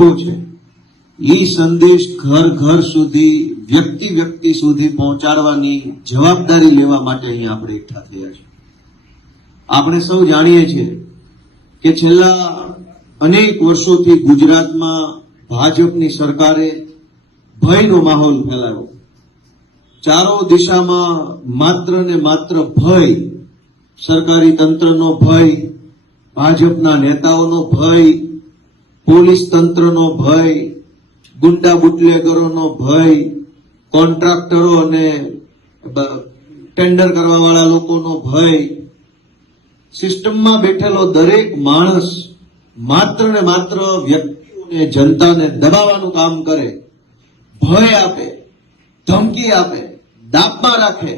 આપ્યો છે એ સંદેશ ઘર ઘર સુધી, વ્યક્તિ વ્યક્તિ સુધી પહોંચાડવાની જવાબદારી લેવા માટે અહીં આપણે એકઠા થયા છે. આપણે સૌ જાણીએ છીએ કે છેલ્લા અનેક વર્ષોથી ગુજરાતમાં ભાજપની સરકારે ભયનો માહોલ ફેલાવ્યો. ચારો દિશામાં માત્ર ને માત્ર ભય, સરકારી તંત્રનો ભય, ભાજપના નેતાઓનો ભય, પોલીસ તંત્રનો ભય, ગુંડા બુટલેગરોનો ભય, કોન્ટ્રાક્ટરો અને ટેન્ડર કરવા વાળા લોકોનો ભય, સિસ્ટમમાં બેઠેલો દરેક માણસ માત્ર ને માત્ર વ્યક્તિઓને, જનતાને દબાવવાનું કામ કરે, ભય આપે, ધમકી આપે, દાબમાં રાખે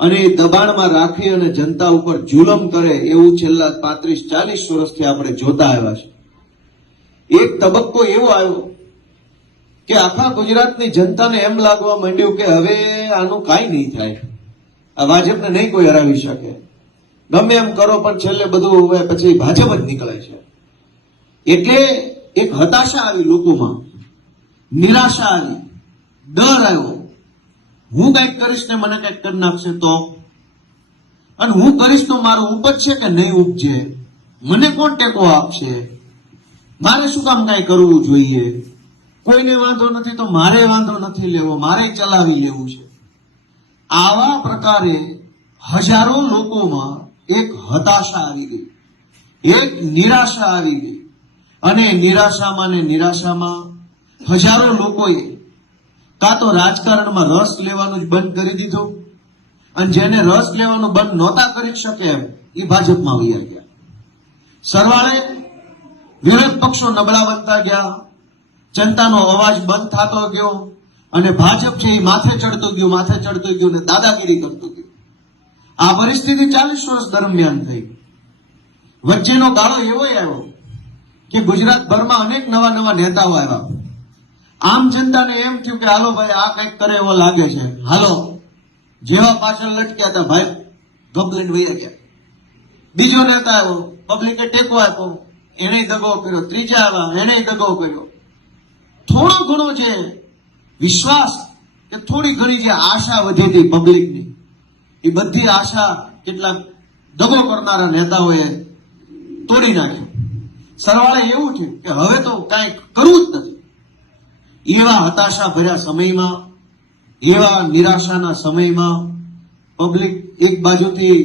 અને એ દબાણમાં રાખી અને જનતા ઉપર જુલમ કરે, એવું છેલ્લા 35-40 વર્ષથી આપણે જોતા આવ્યા છે. એક તબક્કો એવો આવ્યો કે આખા ગુજરાતની જનતાને એમ લાગવા માંડ્યું કે હવે આનું કાંઈ નહીં થાય, આ ભાજપને નહીં કોઈ હરાવી શકે, ગમે એમ કરો પણ છેલ્લે બધું હવે પછી ભાજપ જ નીકળે છે. એટલે એક હતાશા આવી લોકોમાં, નિરાશા આવી, ડર આવ્યો. હું કંઈક કરીશ ને મને કંઈક કરી નાખશે તો, અને હું કરીશ તો મારું ઉપજશે કે નહીં ઉપજે, મને કોણ ટેકો આપશે, મારે શું કામ કાંઈ કરવું જોઈએ, કોઈને વાંધો નથી તો મારે વાંધો નથી લેવો, મારે ચલાવી લેવું છે. આવા પ્રકારે હજારો લોકોમાં એક હતાશા આવી ગઈ, એક નિરાશા આવી ગઈ, અને નિરાશામાં ને નિરાશામાં હજારો લોકોએ કાં તો રાજકારણમાં રસ લેવાનું જ બંધ કરી દીધું, અને જેને રસ લેવાનું બંધ નહોતા કરી શકે એમ એ ભાજપમાં વહી ગયા. સરવાળે વિરોધ પક્ષો નબળા બનતા ગયા, જનતાનો અવાજ બંધ થતો ગયો, અને ભાજપ છે એ માથે ચડતું ગયું ને દાદાગીરી કરતું ગયું. આ પરિસ્થિતિ 40 વર્ષ દરમિયાન થઈ. વચ્ચેનો ગાળો એવો આવ્યો કે ગુજરાતભરમાં અનેક નવા નવા નેતાઓ આવ્યા. આમ જનતાને એમ થયું કે હાલો ભાઈ આ કંઈક કરે એવો લાગે છે, હાલો. જેવા પાછળ લટક્યા હતા ભાઈ ગબલીને વહી ગયા. બીજો નેતા આવ્યો, પબ્લિકે ટેકો આપ્યો, એને દગો કર્યો. ત્રીજા આવ્યા, એને દગો કર્યો. થોડો ઘણો જે વિશ્વાસ કે થોડી ઘણી જે આશા વધી હતી પબ્લિકની, એ બધી આશા કેટલાક દગો કરનારા નેતાઓએ તોડી નાખી. સરવાળે એવું થયું કે હવે તો કાંઈ કરવું જ નથી. એવા હતાશા ભર્યા સમયમાં, એવા નિરાશાના સમયમાં પબ્લિક એક બાજુથી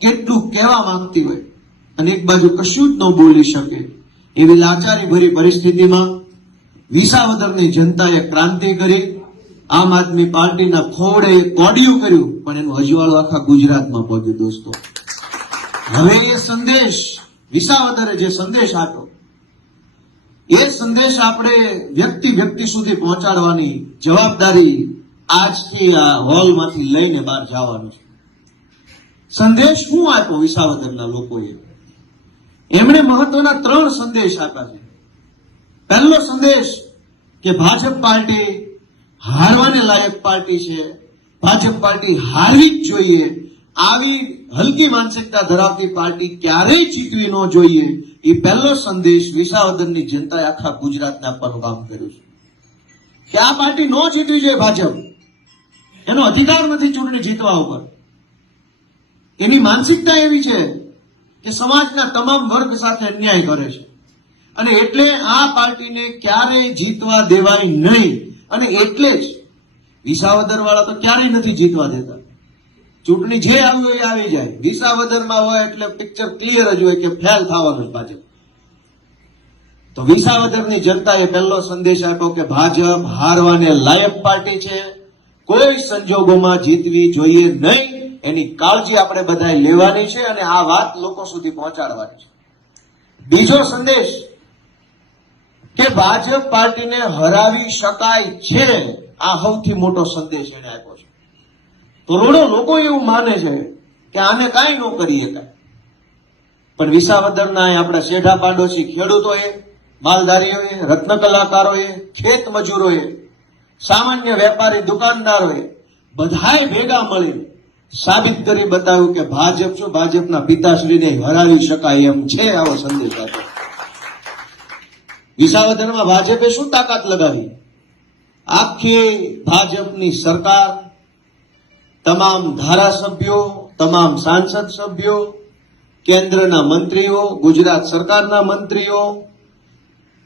કેટલું કહેવા માંગતી હોય અને એક બાજુ કશું જ ન બોલી શકે, એવી લાચારી ભરી પરિસ્થિતિમાં વિસાવદરની જનતાએ ક્રાંતિ કરી. આમ આદમી પાર્ટીના ખોવડે કોડિયું કર્યું, પણ એનું અજવાળું આખા ગુજરાતમાં પહોંચ્યું. દોસ્તો, હવે એ સંદેશ, વિસાવદરે જે સંદેશ આપ્યો, એ સંદેશ આપણે વ્યક્તિ વ્યક્તિ સુધી પહોંચાડવાની જવાબદારી આજથી આ હોલમાંથી લઈને બહાર જવાનું છે. સંદેશ શું આપ્યો વિસાવદરના લોકોએ? એમણે મહત્વના 3 સંદેશ આપ્યા છે. પહેલો સંદેશ કે ભાજપ પાર્ટી હારવાને લાયક પાર્ટી છે, ભાજપ પાર્ટી હારવી જ જોઈએ, આવી હલકી માનસિકતા ધરાવતી પાર્ટી ક્યારેય જીતવી ન જોઈએ. એ પહેલો સંદેશ વિસાવદરની જનતાએ આખા ગુજરાતને આપવાનું કામ કર્યું છે કે આ પાર્ટી ન જીતવી જોઈએ. ભાજપ, એનો અધિકાર નથી ચૂંટણી જીતવા ઉપર. એની માનસિકતા એવી છે કે સમાજના તમામ વર્ગ સાથે અન્યાય કરે છે, અને એટલે આ પાર્ટીને ક્યારેય જીતવા દેવાય નહીં. અને એટલે જ વિસાવદર વાળા તો ક્યારેય નથી જીતવા દેતા. ચૂંટણી જે આવી હોય એ આવી જાય, વિસાવદરમાં હોય એટલે પિક્ચર ક્લિયર જ હોય કે ફેલ થવાનું જ ભાજપ. તો વિસાવદરની જનતાએ પહેલો સંદેશ આપ્યો કે ભાજપ હારવાને લાયક પાર્ટી છે, કોઈ સંજોગોમાં જીતવી જોઈએ નહીં. એની કાળજી આપણે બધાએ લેવાની છે અને આ વાત લોકો સુધી પહોંચાડવાની છે. બીજો સંદેશ કે ભાજપ પાર્ટીને હરાવી શકાય છે, આ સૌથી મોટો સંદેશ એને આપ્યો છે. કરોડો લોકો એવું માને છે કે આને કાંઈ ન કરી શકાય, પણ વિસાવદરના આપણા શેઠા પાડોશી ખેડૂતોએ, માલધારીઓએ, રત્ન કલાકારોએ, ખેત મજૂરોએ, સામાન્ય વેપારી દુકાનદારોએ બધાએ ભેગા મળી સાબિત કરી બતાવ્યું કે ભાજપ શું, ભાજપના પિતાશ્રીને હરાવી શકાય એમ છે. આવો સંદેશ આપ્યો. વિસાવદરમાં ભાજપે શું તાકાત લગાવી? આખી ભાજપની સરકાર, તમામ ધારાસભ્યો, તમામ સાંસદ સભ્યો, કેન્દ્રના મંત્રીઓ, ગુજરાત સરકારના મંત્રીઓ,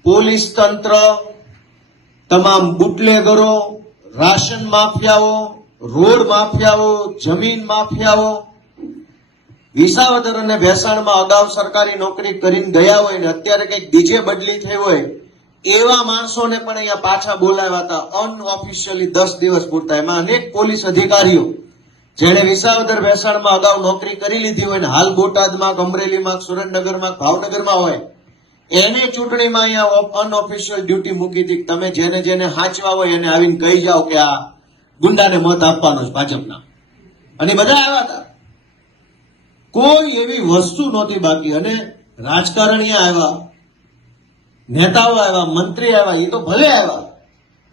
પોલીસ તંત્ર, તમામ બુટલેગરો, રાશન માફિયાઓ, રોડ માફિયાઓ, જમીન માફિયાઓ, વિસાવદર અને ભેસાણમાં અગાઉ સરકારી નોકરી કરીને ગયા હોય ને અત્યારે કંઈક બીજે બદલી થઈ હોય એવા માણસોને પણ અહીંયા પાછા બોલાવ્યા હતા અનઓફિશિયલી 10 દિવસ પૂરતા. એમાં અનેક પોલીસ અધિકારીઓ જેણે વિસાવદર ભેસાણમાં અગાઉ નોકરી કરી લીધી હોય ને હાલ બોટાદમાં, અમરેલીમાં, સુરેન્દ્રનગરમાં, ભાવનગરમાં હોય, એને ચૂંટણીમાં અહીંયા અનઓફિશિયલ ડ્યુટી મૂકી હતી. તમે જેને જેને હાંચવા હોય એને આવીને કહી જાઓ કે આ ગુંડાને મત આપવાનો છે ભાજપના, અને બધા આવ્યા હતા. કોઈ એવી વસ્તુ નહોતી બાકી. અને રાજકારણીઓ આવ્યા, નેતાઓ આવ્યા, મંત્રી આવ્યા, એ તો ભલે આવ્યા,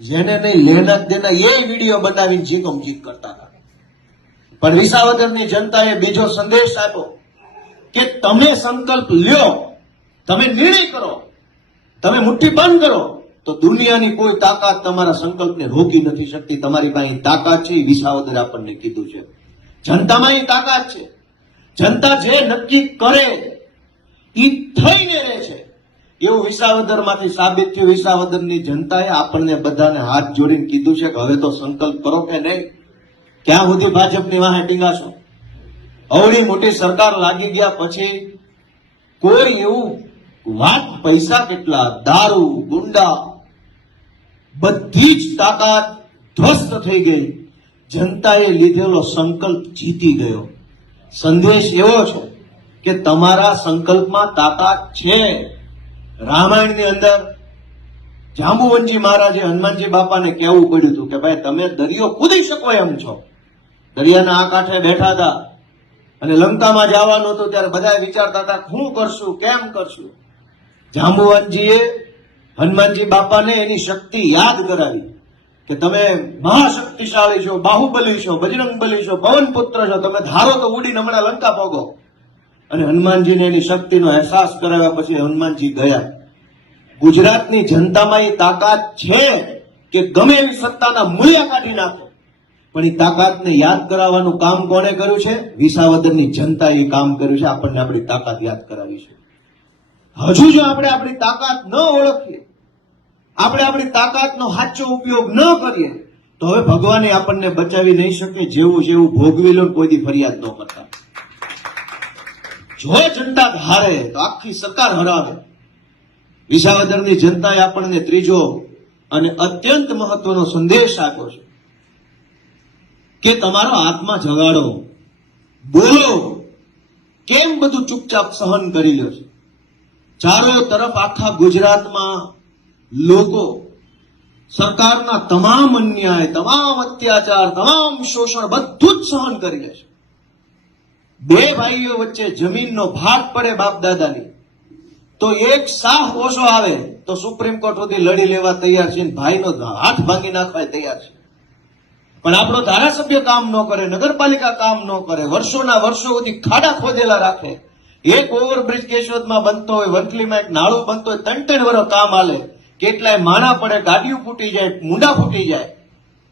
જેને નહીં લેના દેના એ વિડીયો બનાવીને જીકમ જીક કરતા હતા. પણ વિસાવદરની જનતાએ બીજો સંદેશ આપ્યો કે તમે સંકલ્પ લ્યો, તમે નિર્ણય કરો, તમે મુઠ્ઠી બંધ કરો તો દુનિયાની કોઈ તાકાત તમારા સંકલ્પને રોકી નથી શકતી. તમારી પાસે તાકાત છે, એ વિસાવદર આપણને કીધું છે. જનતામાં એ તાકાત છે. જનતા જે નક્કી કરે એ થઈને રહે છે એવું વિસાવદરમાંથી સાબિત થયું. વિસાવદરની જનતાએ આપણને બધાને હાથ જોડીને કીધું છે કે હવે તો સંકલ્પ કરો કે નહીં. ક્યાં સુધી ભાજપની વાહે ટીંગાશો? અવળી મોટી સરકાર લાગી ગયા પછી કોઈ એવું વાત, પૈસા કેટલા, દારૂ, ગુંડા, બધી જ તાકાત ધ્વસ્ત થઈ ગઈ. જનતાએ લીધેલો સંકલ્પ જીતી ગયો. સંદેશ એવો છે કે તમારા સંકલ્પમાં તાકાત છે. રામાયણની અંદર જાંબુવનજી મહારાજે હનુમાનજી બાપાને કહેવું પડ્યું હતું કે ભાઈ તમે દરિયો કૂદી શકો એમ છો. દરિયાના આ કાંઠે બેઠા હતા અને લંકામાં જવાનું હતું ત્યારે બધા વિચારતા હતા શું કરશું, કેમ કરશું. જાંબુવનજીએ હનુમાનજી બાપાને એની શક્તિ યાદ કરાવી કે તમે મહાશક્તિશાળી છો, બાહુબલી છો, બજરંગબલી છો, પવનપુત્ર છો, તમે ધારો તો ઉડીને હમણાં લંકા પોગો. અને હનુમાનજીને એની શક્તિનો અહેસાસ કરાવ્યા પછી હનુમાનજી ગયા. ગુજરાતની જનતામાં એ તાકાત છે કે ગમે એવી સત્તાના મૂલ્ય કાઢી નાખો, પણ એ તાકાતને યાદ કરાવવાનું કામ કોણે કર્યું છે? વિસાવદરની જનતાએ એ કામ કર્યું છે. આપણને આપણી તાકાત યાદ કરાવી છે. હજુ જો આપણે આપણી તાકાત ન ઓળખીએ, આપણે આપણી તાકાતનો સાચો ઉપયોગ ન કરીએ તો હવે ભગવાને આપણને બચાવી નહીં શકે. જેવું જેવું ભોગવી લો કોઈ દી ફરિયાદ ન કરતા. જો જનતા હારે તો આખી સરકાર હરાવે. વિસાવદરની જનતાએ આપણને ત્રીજો અને અત્યંત મહત્વનો સંદેશ આપ્યો છે કે તમારો આત્મા જગાડો, બોલો. કેમ બધું ચૂપચાપ સહન કરી લ્યો છે? ચારો તરફ આખા ગુજરાતમાં લોકો સરકારના તમામ અન્યાય, તમામ અત્યાચાર, તમામ શોષણ બધું જ સહન કરી લે છે. બે ભાઈઓ વચ્ચે જમીનનો ભાગ પડે બાપ દાદાની તો એક શાહ ઓછો આવે તો સુપ્રીમ કોર્ટ સુધી લડી લેવા તૈયાર છે, ભાઈનો હાથ ભાંગી નાખવા તૈયાર છે. પણ આપણો ધારાસભ્ય કામ ન કરે, નગરપાલિકા કામ ન કરે, વર્ષોના વર્ષો સુધી ખાડા ખોદેલા રાખે. એક ઓવરબ્રિજ કેશોદમાં બનતો હોય, વંથલીમાં એક નાળું બનતો હોય, 3-3 વર્ષ કામ હાલે, કેટલાય માણા પડે, ગાડીઓ ફૂટી જાય, મુંડા ફૂટી જાય,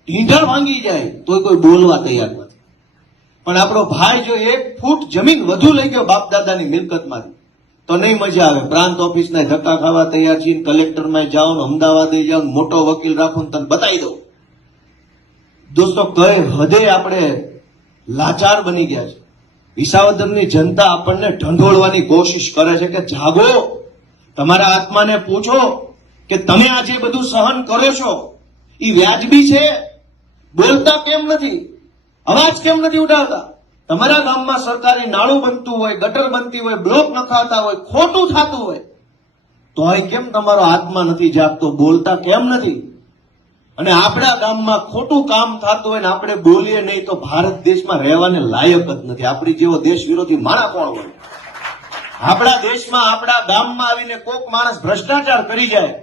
ઢીંઢળ ભાંગી જાય, તોય કોઈ બોલવા તૈયાર નથી. પણ આપણો ભાઈ જો 1 ફૂટ જમીન વધુ લઈ ગયો બાપ દાદાની મિલકતમાંથી તો નહીં મજા આવે. પ્રાંત ઓફિસના ધક્કા ખાવા તૈયાર છે, કલેક્ટરમાં જાઓ, અમદાવાદે જાઓ, મોટો વકીલ રાખો, તને બતાવી દઉં. દોસ્તો, કઈ હદે આપણે લાચાર બની ગયા છે. વિસાવદરની જનતા આપણને ઢંઢોળવાની કોશિશ કરે છે કે જાગો, તમારા આત્માને પૂછો કે તમે આજે બધું સહન કરો છો એ વ્યાજબી છે? બોલતા કેમ નથી? અવાજ કેમ નથી ઉઠાવતા? તમારા ગામમાં સરકારી નાળું બનતું હોય, ગટર બનતી હોય, બ્લોક નખાતા હોય, ખોટું થતું હોય તો કેમ તમારો આત્મા નથી જાગતો? બોલતા કેમ નથી? અને આપણા ગામમાં ખોટું કામ થતું હોય ને આપણે બોલીએ નહીં તો ભારત દેશમાં રહેવાને લાયક જ નથી. આપણી જેવો દેશ વિરોધી માણા કોણ હોય? આપણા દેશમાં, આપણા ગામમાં આવીને કોક માણસ ભ્રષ્ટાચાર કરી જાય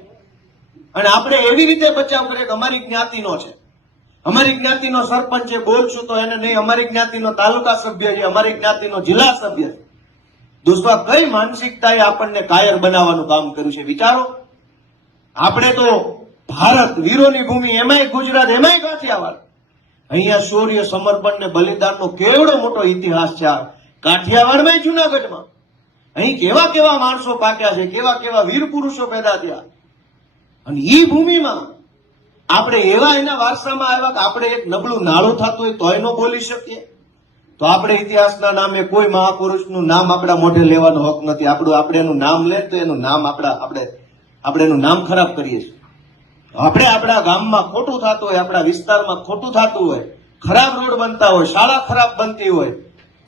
અને આપણે એવી રીતે બચાવ કરીએ કે અમારી જ્ઞાતિનો છે, અમારી જ્ઞાતિનો સરપંચ છે, બોલશું તો એને નહીં, અમારી જ્ઞાતિનો તાલુકા સભ્ય છે, અમારી જ્ઞાતિનો જિલ્લા સભ્ય છે. દોસ્તો, કઈ માનસિકતાએ આપણને કાયર બનાવવાનું કામ કર્યું છે? વિચારો. આપણે તો ભારત વીરોની ભૂમિ, એમાંય ગુજરાત, એમાંય કાઠિયાવાડ. અહીંયા શૌર્ય, સમર્પણ ને બલિદાનનો કેવડો મોટો ઇતિહાસ છે. આ કાઠિયાવાડમાં, જુનાગઢમાં અહીં કેવા કેવા માણસો પાક્યા છે, કેવા કેવા વીર પુરુષો પેદા થયા. અને ઈ ભૂમિમાં આપણે એવા એના વારસામાં આવ્યા કે આપણે એક નબળું નાળું થતું હોય તોય ન બોલી શકીએ. તો આપણે ઇતિહાસના નામે કોઈ મહાપુરુષનું નામ આપણા મોઢે લેવાનો હક નથી. આપણે એનું નામ લે તો એનું નામ આપણે એનું નામ ખરાબ કરીએ છીએ. આપણે આપણા ગામમાં ખોટું થતું હોય, આપણા વિસ્તારમાં ખોટું થતું હોય, ખરાબ રોડ બનતા હોય, શાળા ખરાબ બનતી હોય,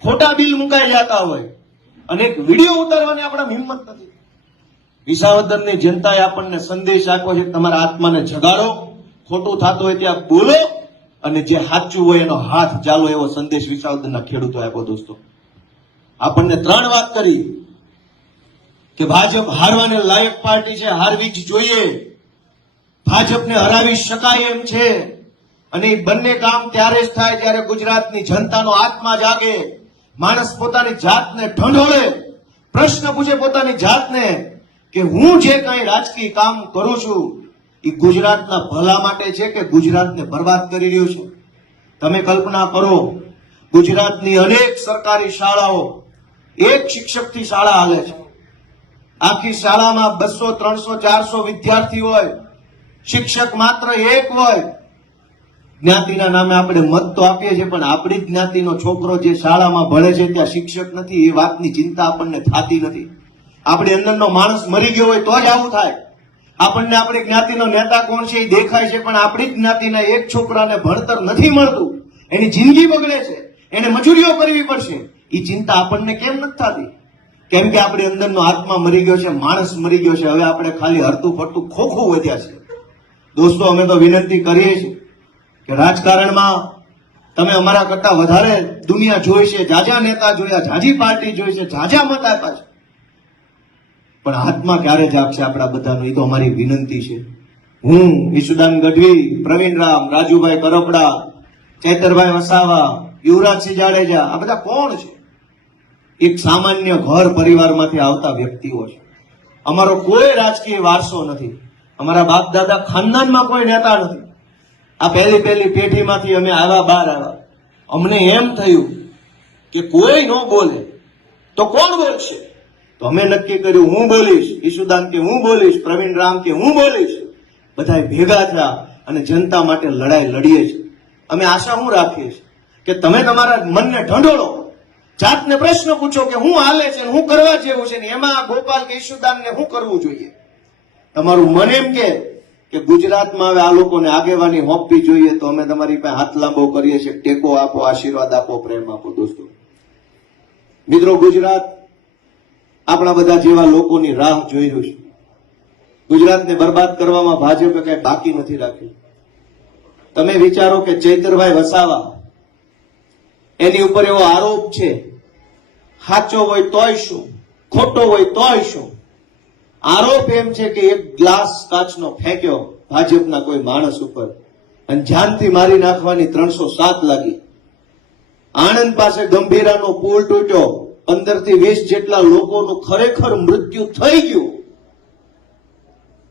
ખોટા બિલ મુકાઈ જતા હોય, અને એક વિડીયો ઉતારવાની આપણા હિંમત નથી. વિસાવદરની જનતાએ આપણને સંદેશ આપ્યો છે, તમારા આત્માને જગાડો, ખોટું થતું હોય ત્યાં બોલો, અને જે સાચું હોય એનો હાથ ચાલો, એવો સંદેશ વિસાવદરના ખેડૂતો આપ્યો. દોસ્તો, આપણને 3 વાત કરી કે ભાજપ હારવાને લાયક પાર્ટી છે, હારવી જ જોઈએ, ભાજપને હરાવી શકાય એમ છે. અને એ બંને કામ ત્યારે જ થાય જ્યારે ગુજરાતની જનતાનો આત્મા જાગે, માણસ પોતાની જાતને ઢંઢોળે, પ્રશ્ન પૂછે પોતાની જાતને કે હું જે કઈ રાજકીય કામ કરું છું એ ગુજરાતના ભલા માટે છે કે ગુજરાતને બરબાદ કરી રહ્યું છું. તમે કલ્પના કરો, ગુજરાતની અનેક સરકારી શાળાઓ એક શિક્ષકથી શાળા હાલે છે. આખી શાળામાં 200, 300, 400 વિદ્યાર્થી હોય, શિક્ષક માત્ર એક હોય. જ્ઞાતિના નામે આપણે મત તો આપીએ છીએ, પણ આપણી જ્ઞાતિનો છોકરો જે શાળામાં ભણે છે ત્યાં શિક્ષક નથી, એ વાતની ચિંતા આપણને થતી નથી. આપણી અંદરનો માણસ મરી ગયો હોય તો જ આવું થાય. આપણને આપણી જ્ઞાતિનો નેતા કોણ છે એ દેખાય છે, પણ આપણી જ જ્ઞાતિના એક છોકરાને ભણતર નથી મળતું, એની જિંદગી બગડે છે, એને મજૂરીઓ કરવી પડશે, એ ચિંતા આપણને કેમ નથી થતી? કેમ કે આપણી અંદરનો આત્મા મરી ગયો છે, માણસ મરી ગયો છે. હવે આપણે ખાલી હરતું ફરતું ખોખું વધ્યા છે. દોસ્તો, અમે તો વિનંતી કરીએ છીએ કે રાજકારણમાં તમે અમારા કરતા વધારે દુનિયા જોઈ છે, જાજા નેતા જોયા, જાજી પાર્ટી જોઈ છે, જાજા મત આપ્યા છે, પણ આત્મા ક્યારે જાગશે આપણા બધાનો? એ તો અમારી વિનંતી છે. હું, ઈશુદાન ગઢવી, પ્રવીણ રામ, રાજુભાઈ કરપડા, ચૈતરભાઈ વસાવા, યુવરાજસિંહ જાડેજા, આ બધા કોણ છે? એક સામાન્ય ઘર પરિવારમાંથી આવતા વ્યક્તિઓ છે. અમારો કોઈ રાજકીય વારસો નથી, અમારા બાપ દાદા ખાનદાનમાં કોઈ નેતા નથી. આ પહેલી પેઢીમાંથી અમે બહાર આવ્યા. અમને એમ થયું કે કોઈ ન બોલે તો કોણ બોલશે? તો અમે નક્કી કર્યું, હું બોલીશ. ઈશુદાન કે હું બોલીશ, પ્રવીણ રામ કે હું બોલીશ. બધા ભેગા થયા અને જનતા માટે લડાઈ લડીએ છીએ. અમે આશા હું રાખીએ છીએ કે તમે તમારા મનને ઢંઢોળો, જાતને પ્રશ્ન પૂછો કે હું હાલે છે, હું કરવા જેવું છે, ને એમાં ગોપાલ કે ઈશુદાનને શું કરવું જોઈએ. તમારું મન એમ કે ગુજરાતમાં હવે આ લોકોને આગેવાની હોપવી જોઈએ, તો અમે તમારી પાસે હાથ લાંબો કરીએ છીએ. ટેકો આપો, આશીર્વાદ આપો, પ્રેમ આપો. દોસ્તો મિત્રો, ગુજરાત આપણા બધા જેવા લોકોની રાહ જોઈ રહ્યું છે. ગુજરાતને બરબાદ કરવામાં ભાજપે કઈ બાકી નથી રાખ્યું. તમે વિચારો કે ચૈતરભાઈ વસાવા, એની ઉપર એવો આરોપ છે, સાચો હોય તોય શું, ખોટો હોય તોય શું. આરોપ એમ છે કે એક ગ્લાસ કાચનો ફેંક્યો ભાજપના કોઈ માણસ ઉપર અને જાનથી મારી નાખવાની 307 લાગી. આણંદ પાસે ગંભીરાનો પુલ તૂટ્યો, 15 થી 20 જેટલા લોકોનું ખરેખર મૃત્યુ થઈ ગયું.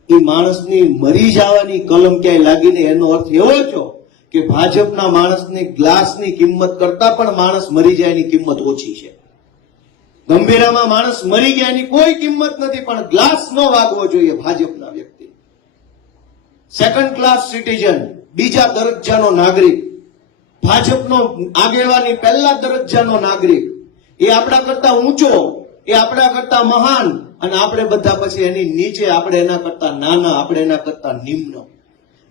એ માણસની મરી જવાની કલમ ક્યાંય લાગીને એનો અર્થ એવો થયો કે ભાજપના માણસની ગ્લાસની કિંમત કરતા પણ માણસ મરી જાય એની કિંમત ઓછી છે. ગંભીરામાં માણસ મરી ગયા એની કોઈ કિંમત નથી, પણ ગ્લાસ ન વાગવો જોઈએ ભાજપના વ્યક્તિ. સેકન્ડ ક્લાસ સિટીઝન, બીજા દરજ્જાનો નાગરિક, ભાજપનો આગેવાની પહેલા દરજ્જાનો નાગરિક, એ આપણા કરતા ઊંચો, એ આપણા કરતા મહાન, અને આપણે બધા પછી એની નીચે, આપણે એના કરતા નાના, આપણે એના કરતા નિમ્ન.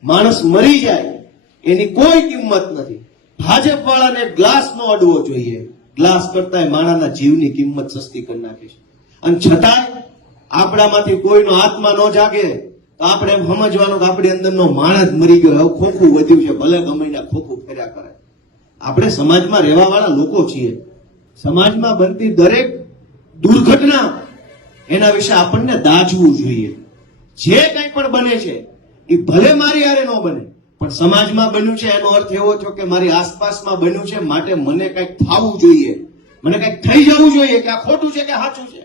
માણસ મરી જાય એની કોઈ કિંમત નથી. ભાજપ વાળાને ગ્લાસ નો અડવો જોઈએ. ગ્લાસ કરતા માણાના જીવની કિંમત સસ્તી કરી નાખે છે. અને છતાંય આપણામાંથી કોઈનો આત્મા ન જાગે તો આપણે એમ સમજવાનું કે આપણી અંદરનો માણસ મરી ગયો, હવે ખોખું વધ્યું છે, ભલે ગમે ખોખું ફેર્યા કરે. આપણે સમાજમાં રહેવા વાળા લોકો છીએ. સમાજમાં બનતી દરેક દુર્ઘટના એના વિશે આપણને દાઝવું જોઈએ. જે કંઈ પણ બને છે એ ભલે મારી હારે ન બને, પણ સમાજમાં બન્યું છે એનો અર્થ એવો થયો કે મારી આસપાસમાં બન્યું છે, માટે મને કંઈક થવું જોઈએ, મને કંઈક થઈ જવું જોઈએ કે આ ખોટું છે કે સાચું છે.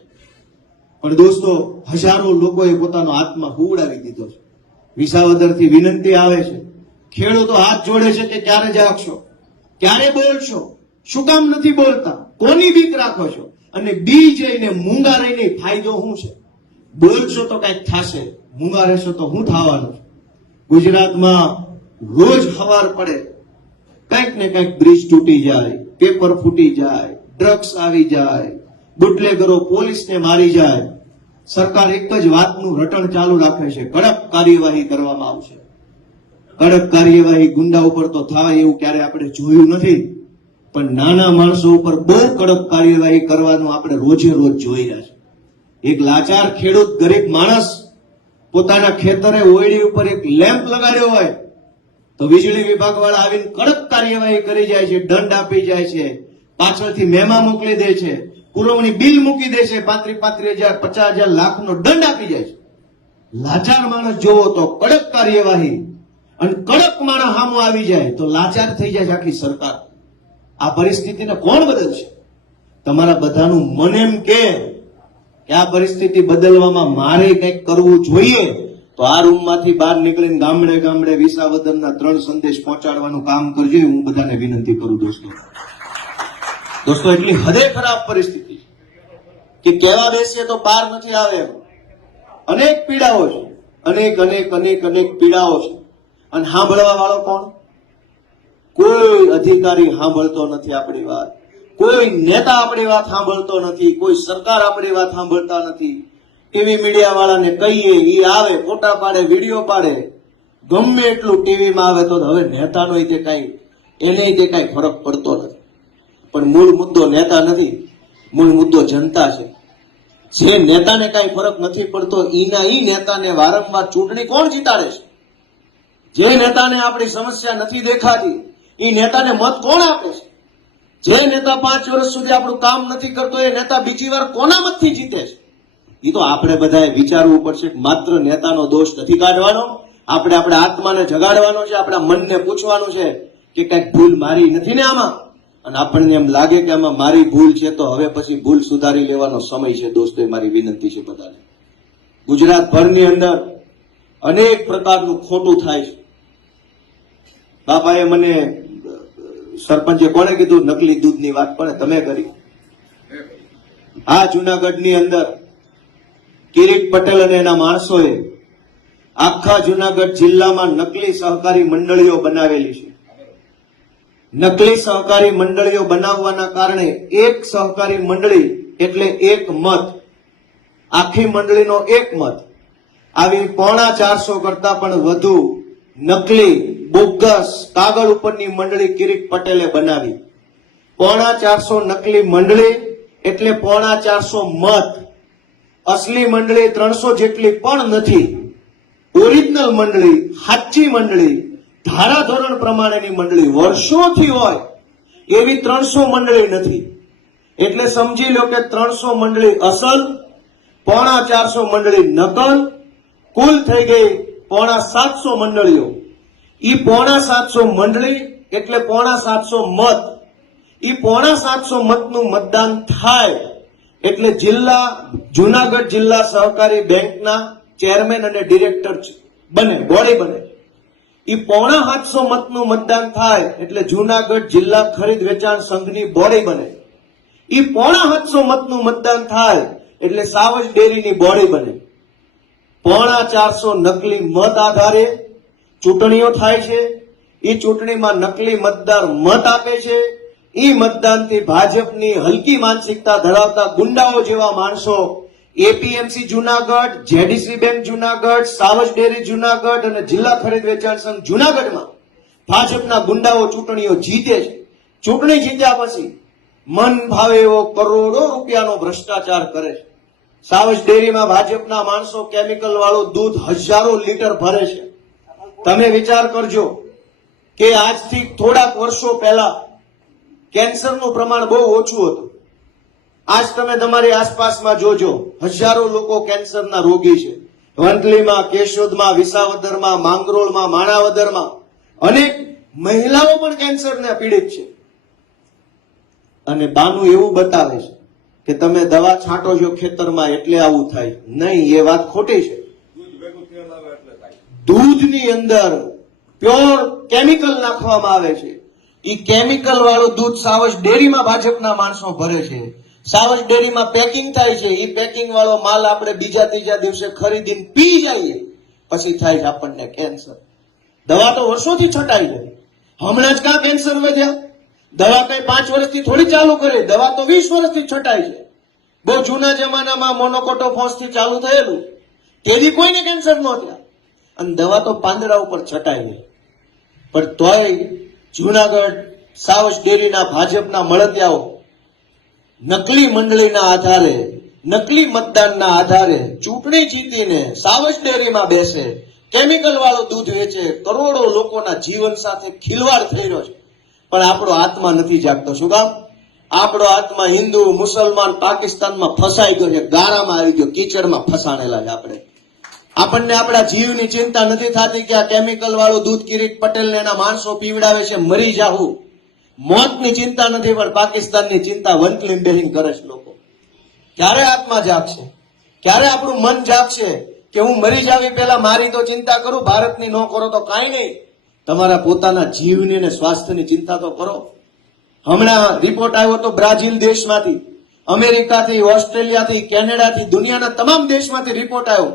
પણ દોસ્તો, હજારો લોકોએ પોતાનો આત્મા હુવડાવી દીધો છે. વિસાવદરથી વિનંતી આવે છે, ખેડૂતો હાથ જોડે છે કે ક્યારે જાગશો, ક્યારે બોલશો, શું કામ નથી બોલતા, કોની બીક રાખો છો, અને બી જઈને મૂંગા રહીને ફાયદો શું છે? બોલશો તો કઈક થશે, મૂંગા રહેશો તો શું થવાનું? ગુજરાતમાં રોજ સવાર પડે કંઈક ને કંઈક બ્રિજ તૂટી જાય, પેપર ફૂટી જાય, ડ્રગ્સ આવી જાય, બુટલેગરો પોલીસને મારી જાય. સરકાર એક જ વાતનું રટણ ચાલુ રાખે છે, કડક કાર્યવાહી કરવામાં આવશે. કડક કાર્યવાહી ગુંડા ઉપર તો થાય એવું ક્યારે આપણે જોયું નથી, પણ નાના માણસો ઉપર બહુ કડક કાર્યવાહી કરવાનું આપણે રોજે રોજ જોઈ રહ્યા છે. એક લાચાર ખેડૂત, ગરીબ માણસ પોતાના ખેતરે ઓયડી ઉપર એક લેમ્પ લગાડ્યો હોય તો વીજળી વિભાગ વાળા આવીને કડક કાર્યવાહી કરી જાય છે, દંડ આપી જાય છે, પાછળથી મેમા મોકલી દે છે, પુરવણી બિલ મૂકી દે છે, 35,000 50,000 લાખનો દંડ આપી જાય છે. લાચાર માણસ જોવો તો કડક કાર્યવાહી, અને કડક માણસ સામો આવી જાય તો લાચાર થઈ જાય છે આખી સરકાર. આ પરિસ્થિતિને કોણ બદલશે? તમારા બધાનું મન એમ કે આ પરિસ્થિતિ બદલવામાં મારે કંઈક કરવું જોઈએ, તો આ રૂમમાંથી બહાર નીકળીને ગામડે ગામડે વિસાવદરના 3 સંદેશ પહોંચાડવાનું કામ કરજો. હું બધાને વિનંતી કરું દોસ્તો એટલી હદે ખરાબ પરિસ્થિતિ કે કહેવા બેસીએ તો પાર નથી આવે એમ. અનેક પીડાઓ છે, અનેક અનેક અનેક અનેક પીડાઓ છે, અને સાંભળવા વાળો કોણ? કોઈ અધિકારી સાંભળતો નથી આપણી વાત, કોઈ નેતા આપણી વાત સાંભળતો નથી, કોઈ સરકાર આપણી વાત સાંભળતા નથી. ટીવી મીડિયા વાળાને કહીએ, ઈ આવે, ફોટા પાડે, વિડીયો પાડે, ગમે એટલું ટીવીમાં આવે તો હવે નેતાનો તે કઈ એને તે કઈ ફરક પડતો નથી. પણ મૂળ મુદ્દો નેતા નથી, મૂળ મુદ્દો જનતા છે. જે નેતાને કઈ ફરક નથી પડતો ઈ નેતાને વારંવાર ચૂંટણી કોણ જીતાડે છે? જે નેતાને આપણી સમસ્યા નથી દેખાતી એ નેતાને મત કોણ આપે છે? જે નેતા 5 વર્ષ સુધી આપણું કામ નથી કરતો એ નેતા બીજી વાર કોના મતથી જીતે છે? એ તો આપણે બધાએ વિચારવું પડશે. માત્ર નેતાનો દોષ નથી કાઢવાનો, આપણે આપણા આત્માને જગાડવાનો છે, આપણા મનને પૂછવાનું છે કે કઈક ભૂલ મારી નથી ને આમાં. અને આપણને એમ લાગે કે આમાં મારી ભૂલ છે તો હવે પછી ભૂલ સુધારી લેવાનો સમય છે. દોસ્તો એ મારી વિનંતી છે બધાને. ગુજરાતભરની અંદર અનેક પ્રકારનું ખોટું થાય છે. બાપાએ મને, સરપંચે કોણે કીધું નકલી દૂધની વાત? કોણે? તમે કરી. આ જુનાગઢની અંદર કિરીટ પટેલ અને એના માણસોએ આખા જુનાગઢ જિલ્લામાં નકલી સહકારી મંડળીઓ બનાવેલી છે. નકલી સહકારી મંડળીઓ બનાવવાના કારણે એક સહકારી મંડળી એટલે એક મત, આખી મંડળીનો એક મત. આવી 450 કરતા પણ વધુ નકલી બોગસ કાગળ ઉપરની મંડળી કિરીટ પટેલે બનાવી. 450 નકલી મંડળી એટલે 450 મત. અસલી મંડળી 300 જેટલી પણ નથી. ઓરિજિનલ મંડળી, સાચી મંડળી, ધારાધોરણ પ્રમાણેની મંડળી વર્ષોથી હોય એવી 300 મંડળી નથી. એટલે સમજી લો કે 300 મંડળી અસલ, 450 મંડળી નકલ, કુલ થઈ ગઈ 750 મંડળીઓ. ઈ 750 મંડળી એટલે 750 મત. ઈ 750 મતનું મતદાન થાય એટલે જુનાગઢ જિલ્લા સહકારી બેંકના ચેરમેન અને ડિરેક્ટર બને, બોડી બને. ઈ 750 મતનું મતદાન થાય એટલે જુનાગઢ જિલ્લા ખરીદ વેચાણ સંઘની બોડી બને. ઈ 750 મતનું મતદાન થાય એટલે સાવજ ડેરીની બોડી બને. 450 નકલી મત આધારે ચૂંટણીઓ થાય છે. એ ચૂંટણીમાં નકલી મતદાર મત આપે છે. એ મતદાનથી ભાજપની હલકી માનસિકતા ધરાવતા ગુંડાઓ જેવા માણસો APMC Junagadh, JDC bank Junagadh, Savaj dairy Junagadh અને જિલ્લા ખરીદ વેચાણ સંઘ જુનાગઢમાં ભાજપના ગુંડાઓ ચૂંટણીઓ જીતે છે. ચૂંટણી જીત્યા પછી મન ભાવે એવો કરોડો રૂપિયાનો ભ્રષ્ટાચાર કરે છે. સાવજ ડેરીમાં ભાજપના માણસો કેમિકલ વાળું દૂધ હજારો લીટર ભરે છે. તમે વિચાર કરજો કે આજથી થોડાક વર્ષો પહેલા કેન્સરનું પ્રમાણ બહુ ઓછું હતું. આજ તમે તમારી આસપાસમાં જોજો, હજારો લોકો કેન્સરના રોગી છે. વંથલીમાં, કેશોદમાં, વિસાવદરમાં, માંગરોળમાં, માણાવદરમાં અનેક મહિલાઓ પણ કેન્સરને પીડિત છે. અને બાનું એવું બતાવે છે કે તમે દવા છાંટો છો ખેતરમાં એટલે આવું થાય. નહીં, એ વાત ખોટી છે. દૂધની અંદર પ્યોર કેમિકલ નાખવામાં આવે છે. ઈ કેમિકલ વાળું દૂધ સાવજ ડેરીમાં ભાજપના માણસો ભરે છે. સાવજ ડેરીમાં પેકિંગ થાય છે. ઈ પેકિંગ વાળો માલ આપણે બીજા ત્રીજા દિવસે ખરીદીને પી જઈએ, પછી થાય છે આપણને કેન્સર. દવા તો વર્ષોથી છટાઈ છે. હમણાં જ કાં કેન્સર વધ્યા? દવા કઈ 5 વર્ષથી થોડી ચાલુ કરી, દવા તો 20 વર્ષથી છટાઈ છે. બહુ જૂના જમાનામાં મોનોકોટોફોસ થી ચાલુ થયેલું, તેથી કોઈને કેન્સર ન થયા. અને દવા તો પાંદડા ઉપર છટાઈ ગઈ. પણ તોય જુનાગઢ સાવજ ડેરીના ભાજપના મળતિયાઓ નકલી મંડળીના આધારે, નકલી મતદાનના આધારે ચૂંટણી જીતીને સાવજ ડેરીમાં બેસે, કેમિકલ વાળું દૂધ વેચે, કરોડો લોકોના જીવન સાથે ખિલવાડ થઈ રહ્યો છે. પણ આપણો આત્મા નથી જાગતો. શું કામ? આપણો આત્મા હિન્દુ, મુસલમાન, પાકિસ્તાનમાં ફસાઈ ગયો છે, ગાળામાં આવી ગયો, કીચડમાં ફસાણેલા છે. આપણને આપણા જીવની ચિંતા નથી થતી કે આ કેમિકલ વાળું દૂધ કિરીટ પટેલ ને એના માણસો પીવડાવે છે, મરી જાવું. મોતની ચિંતા નથી, પણ પાકિસ્તાનની ચિંતા વંટલીમ બેહીને કરે છે લોકો. ક્યારે આત્મા જાગશે? ક્યારે આપણું મન જાગશે કે હું મરી જાવી પહેલા મારી તો ચિંતા કરું, ભારતની ન કરો તો કાંઈ નહીં, તમારા પોતાના જીવની અને સ્વાસ્થ્યની ચિંતા તો કરો. હમણાં રિપોર્ટ આવ્યો તો બ્રાઝિલ દેશમાંથી, અમેરિકાથી, ઓસ્ટ્રેલિયાથી, કેનેડાથી, દુનિયાના તમામ દેશમાંથી રિપોર્ટ આવ્યો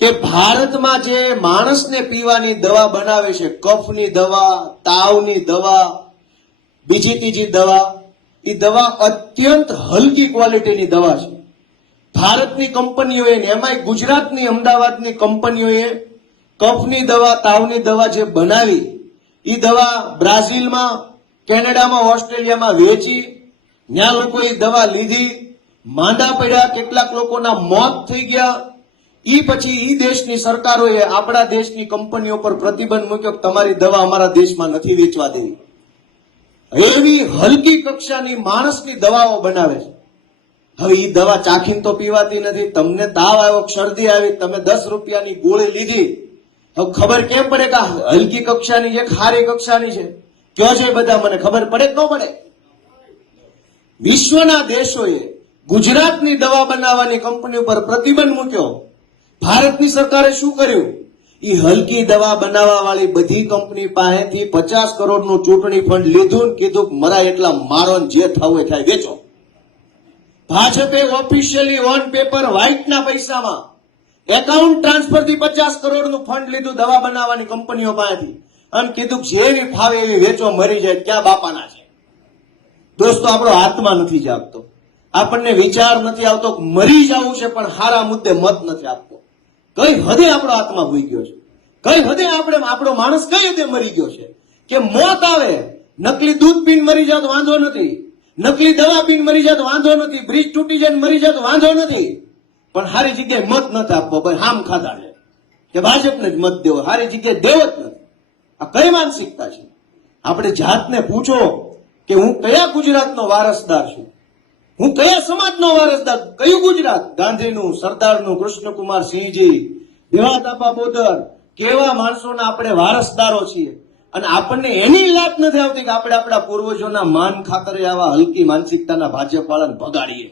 કે ભારતમાં જે માણસને પીવાની દવા બનાવે છે, કફની દવા, તાવની દવા, બીજી ત્રીજી દવા, એ દવા અત્યંત હલકી ક્વોલિટીની દવા છે. ભારતની કંપનીઓએ, એમાંય ગુજરાતની, અમદાવાદની કંપનીઓએ કફની દવા, તાવની દવા જે બનાવી, એ દવા બ્રાઝિલમાં, કેનેડામાં, ઓસ્ટ્રેલિયામાં વેચી. ત્યાં લોકો એ દવા લીધી, માંદા પડ્યા, કેટલાક લોકોના મોત થઈ ગયા. ઈ પછી ઈ દેશની સરકારોએ આપણા દેશની કંપનીઓ પર પ્રતિબંધ મૂક્યો કે તમારી દવા અમારા દેશમાં નથી વેચવા દેવી. એવી હલકી કક્ષાની માણસની દવાઓ બનાવે છે. હવે ઈ દવા ચાખીને તો પીવાતી નથી. તમને તાવ આવ્યો, શરદી આવી, તમે 10 રૂપિયાની ગોળી લીધી, હવે ખબર કેમ પડે કે હલકી કક્ષાની છે, ખારી કક્ષાની છે? કયો છે બધા, મને ખબર પડે કે ન પડે? વિશ્વના દેશોએ ગુજરાતની દવા બનાવવાની કંપની ઉપર પ્રતિબંધ મૂક્યો. ભારતની સરકારે શું કર્યું? એ હલકી દવા બનાવવા વાળી બધી કંપની પાસેથી 50 કરોડનું ચૂંટણી ફંડ લીધું ને કીધું મરાય એટલા મારો, જે થવું એ થાય વેચો. ભાજપે ઓફિશિયલી ઓન પેપર વ્હાઇટના પૈસામાં એકાઉન્ટ ટ્રાન્સફરથી 50 કરોડનું ફંડ લીધું દવા બનાવવાની કંપનીઓ પાસેથી, અને કીધું જેવી ફાવે એવી વેચો, મરી જાય. ક્યાં બાપાના છે? દોસ્તો, આપણો આત્મા નથી જાગતો. આપણને વિચાર નથી આવતો મરી જવું છે, પણ હારા મુદ્દે મત નથી આપતો. કઈ હદે આપણો આત્મા ભૂઈ ગયો છે? કઈ હદે આપણો માણસ કઈ હદે મરી ગયો છે કે મોત આવે, નકલી દૂધ પીને મરી જાય તો વાંધો નથી, નકલી દવા પીને મરી જાય તો વાંધો નથી, બ્રિજ તૂટી જાય મરી જાય તો વાંધો નથી, પણ હારી જગ્યાએ મત નથી આપવો. ભાઈ હામ ખાધા છે કે ભાજપને જ મત દેવો, હારી જગ્યાએ દેવો જ નથી. આ કઈ માનસિકતા છે? આપણે જાતને પૂછો કે હું કયા ગુજરાતનો વારસદાર છું, હું કયા સમાજનો વારસદાર? કયું ગુજરાત? ગાંધીનું, સરદારનું, કૃષ્ણકુમાર સિંહજી, દેવાતાપા બોદર, કેવા માણસોના આપણે વારસદારો છીએ. અને આપણને એની લાત નથી આવતી કે આપણે આપણા પૂર્વજોના માન ખાતરે આવા હલકી માનસિકતાના ભાજપ વાળાને ભગાડીએ.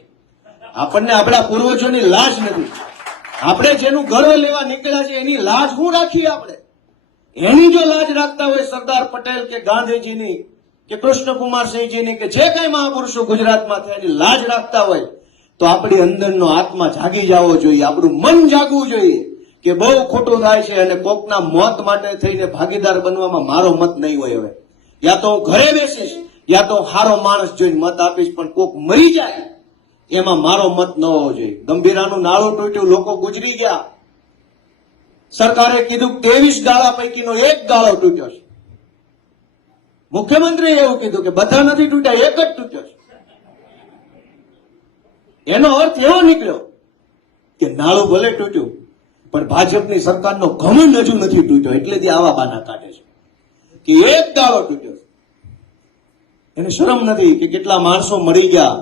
આપણને આપણા પૂર્વજોની લાજ નથી. આપણે જેનું ગર્વ લેવા નીકળ્યા છે એની લાજ શું રાખીએ? આપણે એની જો લાજ રાખતા હોય સરદાર પટેલ કે ગાંધીજીની કે કૃષ્ણકુમાર સિંહજીની કે જે કઈ મહાપુરુષો ગુજરાતમાં થયા એની લાજ રાખતા હોય તો આપણી અંદરનો આત્મા જાગી જવો જોઈએ, આપણું મન જાગવું જોઈએ કે બહુ ખોટું થાય છે અને કોકના મોત માટે થઈને ભાગીદાર બનવામાં મારો મત નહીં હોય. હવે યા તો હું ઘરે બેસીશ, યા તો હારો માણસ જોઈને મત આપીશ, પણ કોક મરી જાય એમાં મારો મત ન હોવો જોઈએ. ગંભીરાનું નાળું તૂટ્યું, લોકો ગુજરી ગયા. સરકારે કીધું 23 ગાળા પૈકીનો 1 ગાળો તૂટ્યો છે. મુખ્યમંત્રીએ એવું કીધું કે બધા નથી તૂટ્યા, 1 જ તૂટ્યો છે. એનો અર્થ એવો નીકળ્યો કે નાળું ભલે તૂટ્યું પણ ભાજપની સરકારનો ઘમંડ હજુ નથી તૂટ્યો, એટલે તે આવા બાના કાઢે છે કે 1 ગાળો તૂટ્યો. એને શરમ નથી કે કેટલા માણસો મરી ગયા,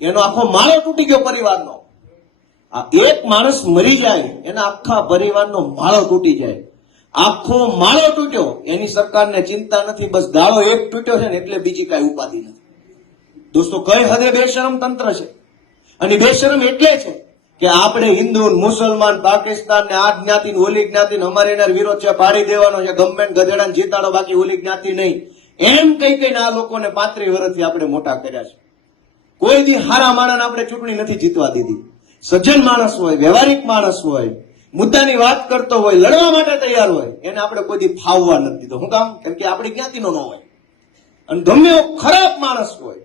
એનો આખો માળો તૂટી ગયો પરિવારનો. આ એક માણસ મરી જાય એના આખા પરિવારનો માળો તૂટી જાય. આખો માળો તૂટ્યો, એની સરકારને ચિંતા નથી, બસ ગાળો 1 તૂટ્યો છે ને એટલે બીજી કઈ ઉપાધિ નથી. દોસ્તો, કઈ હદે બેશરમ તંત્ર છે. અને બેશરમ એટલે છે કે આપણે હિન્દુ મુસલમાન પાકિસ્તાન ને આ જ્ઞાતિ ઓલી જ્ઞાતિ અમારે એના વિરોધ છે, પાડી દેવાનો છે, ગમે ગધેડા જીતાડો બાકી ઓલી જ્ઞાતિ નહીં, એમ કઈ કઈને આ લોકોને 35 વર્ષથી આપણે મોટા કર્યા છે. કોઈ દી હારા માણસને આપણે ચૂંટણી નથી જીતવા દીધી. સજ્જન માણસ હોય, વ્યવહારિક માણસ હોય, મુદ્દાની વાત કરતો હોય, લડવા માટે તૈયાર હોય, એને આપણે કોઈ દી ફાવવા નથી દીધો. શું કામ? કેમ કે આપણી જ્ઞાતિનો ન હોય. અને ગમે એવો ખરાબ માણસ હોય,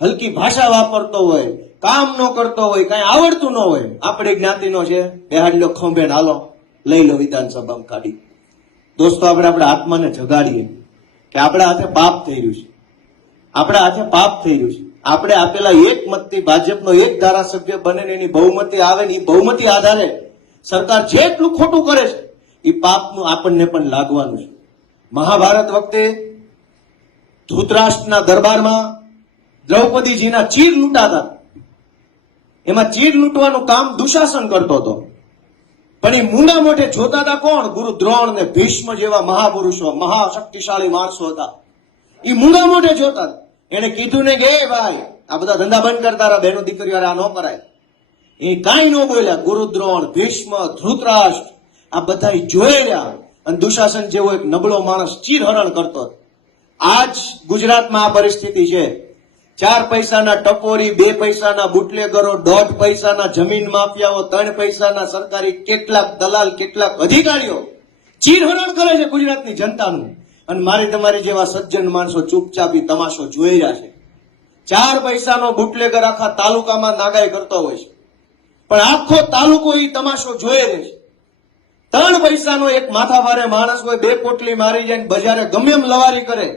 હલકી ભાષા વાપરતો હોય, કામ ન કરતો હોય, કઈ આવડતું ન હોય, આપણી જ્ઞાતિનો છે, બેહાડી લો ખંભે હાલો, લઈ લો વિધાનસભામાં કાઢી. દોસ્તો, આપણે આપણા આત્માને જગાડીએ કે આપણા હાથે પાપ થઈ રહ્યું છે, આપણા હાથે પાપ થઈ રહ્યું છે. આપણે આપેલા એક મતથી ભાજપનો એક ધારાસભ્ય બને ને એની બહુમતી આવે ને એ બહુમતી આધારે સરકાર જેટલું ખોટું કરે છે એ પાપનું આપણને પણ લાગવાનું છે. મહાભારત વખતે ધૃતરાષ્ટ્રના દરબારમાં દ્રૌપદીજીના ચીર લૂંટાતા, એમાં ચીર લૂંટવાનું કામ દુશાસન કરતો હતો, પણ એ મૂંગા મોઢે જોતા હતા કોણ? ગુરુ દ્રોણ ને ભીષ્મ જેવા મહાપુરુષો, મહાશક્તિશાળી માણસો હતા. એ મૂંગા મોઢે જોતા હતા. એને કીધું ને કે ભાઈ આ બધા ધંધા બંધ કરતા રહ્યા, બહેનો દીકરીઓ આ ન કરાય. એ કાંઈ ન બોલ્યા. ગુરુ દ્રોણ, ભીષ્મ, ધૃતરાષ્ટ્ર આ બધા જોઈ રહ્યા અને દુશાસન જેવો એક નબળો માણસ ચીરહરણ કરતો. આજ ગુજરાતમાં આ પરિસ્થિતિ છે. 4 પૈસાના ટપોરી, 2 પૈસાના બુટલેગરો, 1.5 પૈસાના જમીન માફિયાઓ, 3 પૈસાના સરકારી કેટલાક દલાલ, કેટલાક અધિકારીઓ ચીરહરણ કરે છે ગુજરાતની જનતાનું. અને મારી તમારી જેવા સજ્જન માણસો ચૂપચાપ તમાશો જોઈ રહ્યા છે. 4 પૈસાનો બુટલેગર આખા તાલુકામાં નાગાઈ કરતો હોય છે, પણ આખો તાલુકો એ તમાશો જોઈ રહે છે. 3 પૈસાનો એક માથાભારે માણસ હોય, 2 પોટલી મારી જાય ને બજારે ગમે એમ લવારી કરે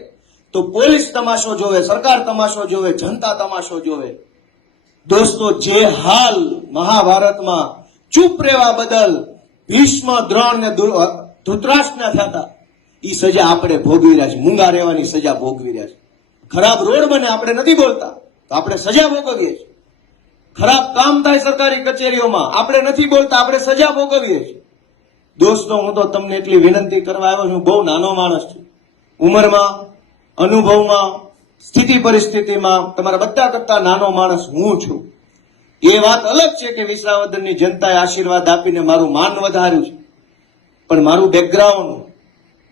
તો પોલીસ તમાશો જોવે, સરકાર તમાશો જોવે, જનતા તમાશો જોવે. દોસ્તો, જે હાલ મહાભારતમાં ચૂપ રહેવા બદલ ભીષ્મ, દ્રોણ ને ધૃતરાષ્ટ્રને થયા હતા, એ સજા આપણે ભોગવી રહ્યા છીએ. મૂંગા રહેવાની સજા ભોગવી રહ્યા છે. ખરાબ રોડ બને આપણે નથી બોલતા તો આપણે સજા ભોગવીએ છીએ. ખરાબ કામ થાય સરકારી કચેરીઓમાં આપણે નથી બોલતા, આપણે સજા ભોગવીએ છીએ. દોસ્તો, હું તો તમને એટલી વિનંતી કરવા આવ્યો છું, બહુ નાનો માણસ છું, ઉંમરમાં, અનુભવમાં, સ્થિતિ પરિસ્થિતિમાં તમારા બધા કરતા નાનો માણસ હું છું. એ વાત અલગ છે કે વિસાવદરની જનતાએ આશીર્વાદ આપીને મારું માન વધાર્યું છે, પણ મારું બેકગ્રાઉન્ડ,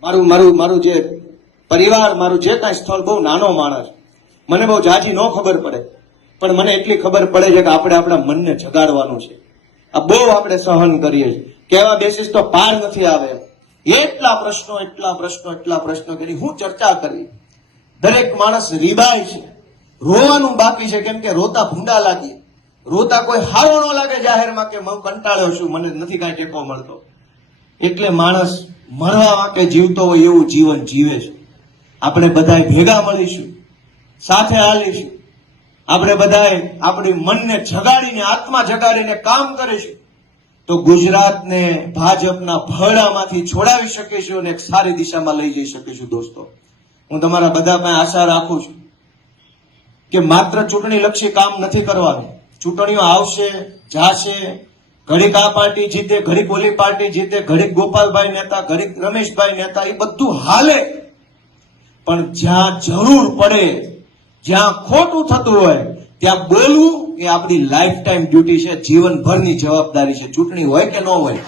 મારું જે પરિવાર, મારું જે કાંઈ સ્થળ બહુ નાનો માણસ. મને બહુ જાજી ન ખબર પડે, પણ મને એટલી ખબર પડે છે કે આપણે આપણા મનને જગાડવાનું છે. આ બહુ આપણે સહન કરીએ છીએ, કેવા બેસીસ તો પાર નથી આવે. એટલા પ્રશ્નો કરી હું ચર્ચા કરી. દરેક માણસ રીબાય છે, રોવાનું બાકી છે, કેમ કે રોતા ભૂંડા લાગીએ. રોતા કોઈ હારો ન લાગે જાહેરમાં કે હું કંટાળ્યો છું, મને નથી કાંઈ ટેકો મળતો. એટલે માણસ મરવા વાંકે જીવતો હોય એવું જીવન જીવે છે. આપણે બધાએ ભેગા મળીશું, સાથે હાલીશું, આપણે બધાએ આપણી મનને જગાડીને, આત્મા જગાડીને કામ કરીશું તો ગુજરાતને ભાજપના ભરડામાંથી છોડાવી શકીશું અને એક સારી દિશામાં લઈ જઈ શકીશું. દોસ્તો, હું તમારા બધા પાસે આશા રાખું છું કે માત્ર ચૂંટણી લક્ષી કામ નથી કરવાનું. ચૂંટણીઓ આવશે, જાશે, ઘડીક આ પાર્ટી જીતે, ઘડીક ઓલી પાર્ટી જીતે, ઘડીક ગોપાલભાઈ નેતા, ઘડીક રમેશભાઈ નેતા, એ બધું હાલે, પણ જ્યાં જરૂર પડે, જ્યાં ખોટું થતું હોય ત્યાં બોલવું એ આપણી લાઈફ ટાઈમ ડ્યુટી છે, જીવનભરની જવાબદારી છે. ચૂંટણી હોય કે ન હોય,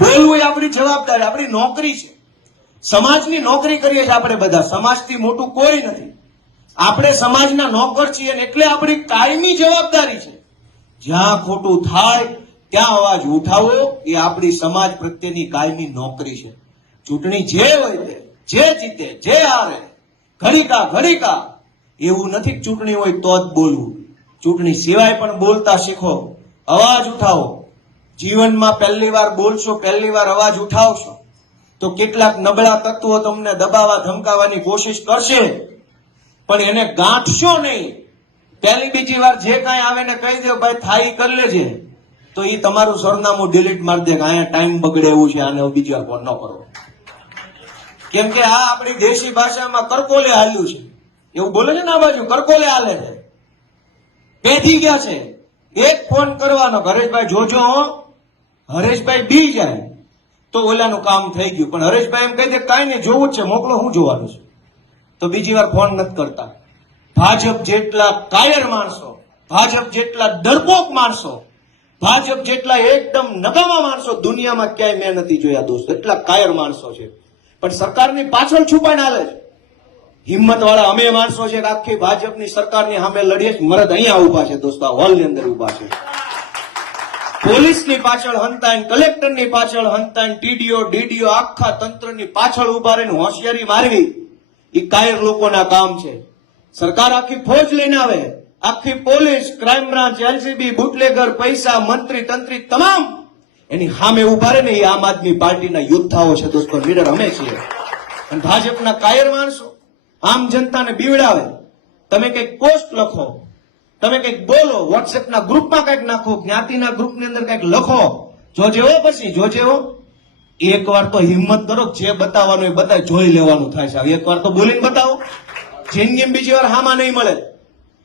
બોલવું એ આપણી જવાબદારી, આપણી નોકરી છે. સમાજની નોકરી કરીએ છીએ આપણે બધા, સમાજથી મોટું કોઈ નથી. આપણે સમાજના નોકર છીએ એટલે આપણી કાયમી જવાબદારી છે. જ્યાં ખોટું થાય ત્યાં અવાજ ઉઠાવો એ આપણી સમાજ પ્રત્યેની કાયમી નોકરી છે. ચૂંટણી જે હોય તે, જે જીતે, જે હારે, ઘડીકા એવું નથી. ચૂંટણી હોય તો જ બોલવું, ચૂંટણી સિવાય પણ બોલતા શીખો, અવાજ ઉઠાવો. જીવનમાં પહેલી વાર બોલશો, પહેલી વાર અવાજ ઉઠાવશો તો કેટલાક નબળા તત્વો તમને દબાવવા, ધમકાવવાની કોશિશ કરશે, પણ એને ગાંઠશો નહીં. પહેલી બીજી વાર જે કાંઈ આવે ને કહી દો ભાઈ થાય કરી લેજે, તો એ તમારું સરનામું ડિલીટ મારી દે કે અહીંયા ટાઈમ બગડે એવું છે, આને બીજી વાર ફોન ન કરો. કેમ કે આ આપણી દેશી ભાષામાં કરકોલે હાલ્યું છે, એવું બોલે છે ને આ બાજુ, કરકોલે હાલે છે, પેધી ગયા છે. એક ફોન કરવાનો, હરેશભાઈ જોજો હો, હરેશભાઈ બી જાય તો ઓલાનું કામ થઈ ગયું. પણ હરેશભાઈ એમ કહી દે કાંઈ નહીં, જોવું જ છે, મોકલો, હું જોવાનું છે, તો બીજી વાર ફોન નથી કરતા. ભાજપ જેટલા કાયર માણસો, ભાજપ જેટલા ડરપોક માણસો ભાજપ જેટલા એકદમ નકામા માણસો દુનિયામાં ક્યાંય મેં નથી જોયા દોસ્તો, એટલા કાયર માણસો છે, પણ સરકારની પાછળ છુપાઈને હાલે છે. હિંમત વાળા અમે માણસો છે કે આખી ભાજપની સરકારની સામે લડીએ છીએ. મરદ અહીંયા ઉભા છે દોસ્તો, આ હોલની અંદર ઉભા છે. પોલીસની પાછળ હંતાઈને, કલેક્ટરની પાછળ હંતાઈને, ટીડીઓ ડીડીઓ આખા તંત્રની પાછળ ઉભા રહીને હોશિયારી મારવી એ કાયર લોકોના કામ છે. સરકાર આખી ફોજ લઈને આવે, આખી police, crime branch, LCB, bootlegger, પૈસા, મંત્રી તંત્રી તમામ એની સામે ઉભા રહે ને એ આમ આદમી પાર્ટીના યોદ્ધાઓ છે દોસ્તો, લીડર અમે છીએ. અને ભાજપના કાયર માણસો આમ જનતાને બીવડાવે. તમે કઈક પોસ્ટ લખો, તમે કઈક બોલો, વોટ્સએપના ગ્રુપમાં કઈક નાખો, જ્ઞાતિના ગ્રુપની અંદર કઈક લખો, જોજેવો પછી જોજેવો. એકવાર તો હિંમત કરો, જે બતાવવાનું એ બતાવી, જોઈ લેવાનું થાય છે. એકવાર તો બોલીને બતાવો, જિંદગીમાં બીજી વાર હામાં નહીં મળે.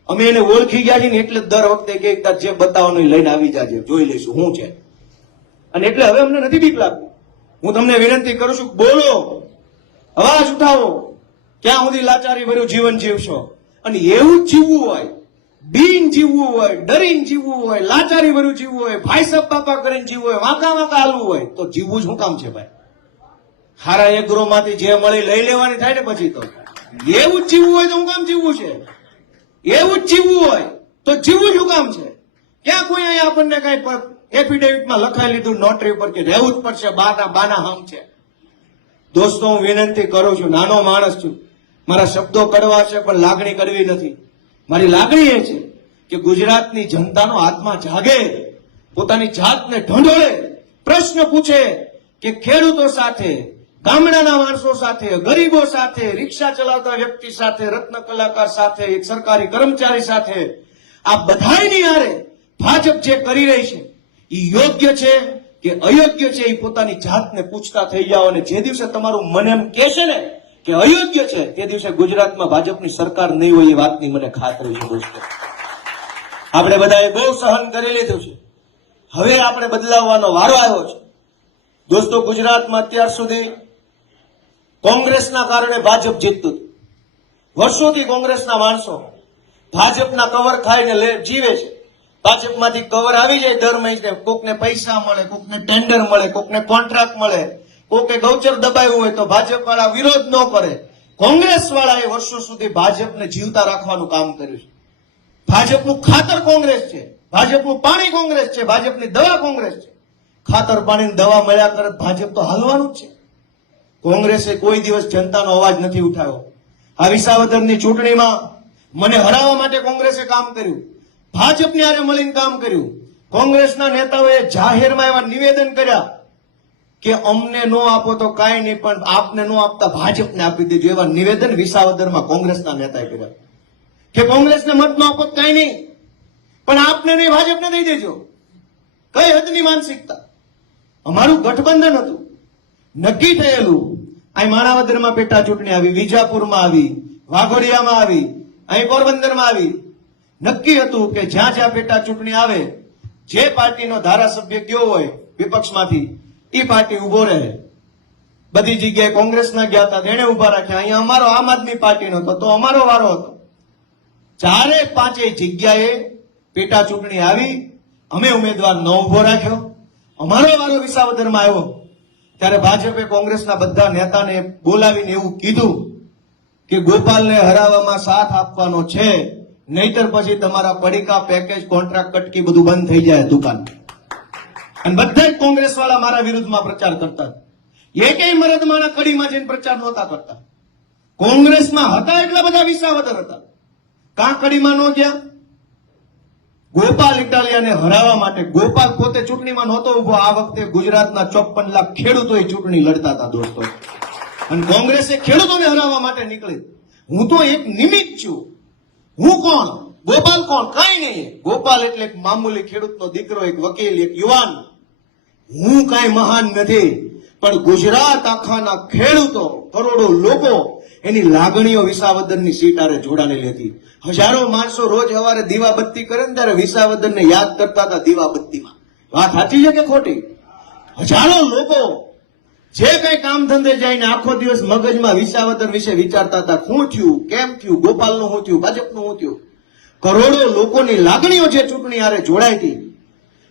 અમે એને ઓળખી ગયા છીએ ને એટલે દર વખતે કે જે બતાવવાનું લઈને આવી જાજે, જોઈ લઈશું શું છે. અને એટલે હવે અમને નથી બીક લાગતી. હું તમને વિનંતી કરું છું, બોલો, અવાજ ઉઠાવો. ક્યાં સુધી લાચારી ભર્યું જીવન જીવશો? અને એવું જ જીવવું હોય, બીન જીવવું હોય, ડરીને જીવવું હોય, લાચારી ભર્યું જીવવું હોય, ભાઈ સાહેબ બાપા કરીને જીવવું હોય, વાંકા વાંકા હાલવું હોય, તો જીવવું જ શું કામ છે ભાઈ? હારા એગ્રો માંથી જે મળી લઈ લેવાની થાય ને પછી તો. એવું જ જીવવું હોય તો શું કામ જીવવું છે? એવું જ જીવવું હોય તો જીવવું શું કામ છે? ક્યાં કોઈ અહીંયા આપણને કઈ એફિડેવિટમાં લખાઈ લીધું નોટરી ઉપર કે રહેવું જ પડશે, બાના હમ છે? દોસ્તો હું વિનંતી કરું છું, નાનો માણસ છું, મારા શબ્દો કડવા છે પણ લાગણી કડવી નથી. મારી લાગણી એ છે કે ગુજરાતની જનતાનો આત્મા જાગે, પોતાની જાતને ઢંઢોળે, પ્રશ્ન પૂછે કે ખેડૂતો સાથે, ગામડાના માણસો સાથે, ગરીબો સાથે, રિક્ષા ચલાવતા વ્યક્તિ સાથે, રત્ન કલાકાર સાથે, એક સરકારી કર્મચારી સાથે, આ બધાયની હારે ભાજપ જે કરી રહી છે એ યોગ્ય છે કે અયોગ્ય છે એ પોતાની જાતને પૂછતા થઈ જાઓ. અને જે દિવસે તમારું મન એમ કહેશે ને કે અયોગ્ય છે, તે દિવસે ગુજરાતમાં ભાજપની સરકાર નહીં હોય એ વાતની મને ખાતરી છે દોસ્તો. આપણે બધાએ બહુ સહન કરી લીધું છે, હવે આપણે બદલાવવાનો વારો આવ્યો છે દોસ્તો. ગુજરાતમાં અત્યાર સુધી કોંગ્રેસના કારણે ભાજપ જીતતું હતું. વર્ષોથી કોંગ્રેસના માણસો ભાજપના કવર ખાઈને જીવે છે. ભાજપમાંથી કવર આવી જાય દર મહિને, કોકને પૈસા મળે, કોકને ટેન્ડર મળે, કોકને કોન્ટ્રાક્ટ મળે, કોકે ગૌચર દબાવ્યું હોય તો ભાજપ વાળા વિરોધ ન કરે. કોંગ્રેસ વાળાએ વર્ષો સુધી ભાજપને જીવતા રાખવાનું કામ કર્યું છે. ભાજપનું ખાતર કોંગ્રેસ છે, ભાજપનું પાણી કોંગ્રેસ છે, ભાજપની દવા કોંગ્રેસ છે. ખાતર પાણી દવા મળ્યા કરે ભાજપ તો હાલવાનું જ છે. કોંગ્રેસે કોઈ દિવસ જનતાનો અવાજ નથી ઉઠાવ્યો. આ વિસાવદરની ચૂંટણીમાં મને હરાવવા માટે કોંગ્રેસે કામ કર્યું, ભાજપની હારે મળીને કામ કર્યું. કોંગ્રેસના નેતાઓએ જાહેરમાં એવા નિવેદન કર્યા કે અમને નો આપો તો કાંઈ નહીં, પણ આપને નો આપતા ભાજપને આપી દેજો. એવા નિવેદન વિસાવદરમાં કોંગ્રેસના નેતાએ કર્યા કે કોંગ્રેસને મત નો આપો કાંઈ નહીં, પણ આપને નહીં ભાજપને દઈ દેજો. કઈ હદની માનસિકતા! અમારું ગઠબંધન હતું, નક્કી થયેલું. અહીં માણાવદરમાં પેટા ચૂંટણી આવી, વિજાપુરમાં આવી, વાઘોડિયામાં આવી, અહીં પોરબંદરમાં આવી. નક્કી હતું કે જ્યાં જ્યાં પેટા ચૂંટણી આવે, જે પાર્ટીનો ધારાસભ્ય ગયો હોય વિપક્ષમાંથી એ પાર્ટી ઉભો રહે. બધી જગ્યાએ કોંગ્રેસના ગયા હતા, તેને ઉભા રાખ્યા. અહીંયા અમારો આમ આદમી પાર્ટીનો હતો તો અમારો વારો હતો. ચારે પાંચેય જગ્યાએ પેટા ચૂંટણી આવી, અમે ઉમેદવાર ન ઉભો રાખ્યો. અમારો વારો વિસાવદરમાં આવ્યો ત્યારે ભાજપે કોંગ્રેસના બધા નેતાને બોલાવીને એવું કીધું કે ગોપાલને હરાવવામાં સાથ આપવાનો છે, નહીતર પછી તમારા પડીકા, પેકેજ, કોન્ટ્રાક્ટ, કટકી બધું બંધ થઈ જાય દુકાન. અને બધા જ કોંગ્રેસ વાળા મારા વિરુદ્ધમાં પ્રચાર કરતા. એકેય મરદમાના કડીમાં જઈને પ્રચાર નહોતા કરતા. કોંગ્રેસમાં હતા એટલા બધા વિસાવદર હતા, કાં કડીમાં ન ગયા. ગોપાલ ઇટાલિયાને હરાવવા માટે ગોપાલ પોતે ચૂંટણીમાં નહોતો ઉભો. આ વખતે ગુજરાતના 54 લાખ ખેડૂતોએ ચૂંટણી લડતા હતા દોસ્તો, અને કોંગ્રેસે ખેડૂતોને હરાવવા માટે નીકળી. હું તો એક નિમિત્ત છું. હું કોણ? ગોપાલ કોણ? કાંઈ નહીં. ગોપાલ એટલે એક મામૂલી ખેડૂતનો દીકરો, એક વકીલ, એક યુવાન. હું કાંઈ મહાન નથી, પણ ગુજરાત આખાના ખેડૂતો, કરોડો લોકો, એની લાગણીઓ વિસાવદરની સીટ આરે જોડાયેલી હતી. હજારો માણસો રોજ સવારે દીવાબત્તી કરે ને ત્યારે વિસાવદરને યાદ કરતા હતા દીવાબત્તીમાં. વાત સાચી છે કે ખોટી? હજારો લોકો જે કઈ કામ ધંધે જઈને આખો દિવસ મગજમાં વિસાવદર વિશે વિચારતા હતા. શું થયું, કેમ થયું, ગોપાલનું શું થયું, ભાજપનું શું થયું. કરોડો લોકોની લાગણીઓ જે ચૂંટણી હારે જોડાઈ હતી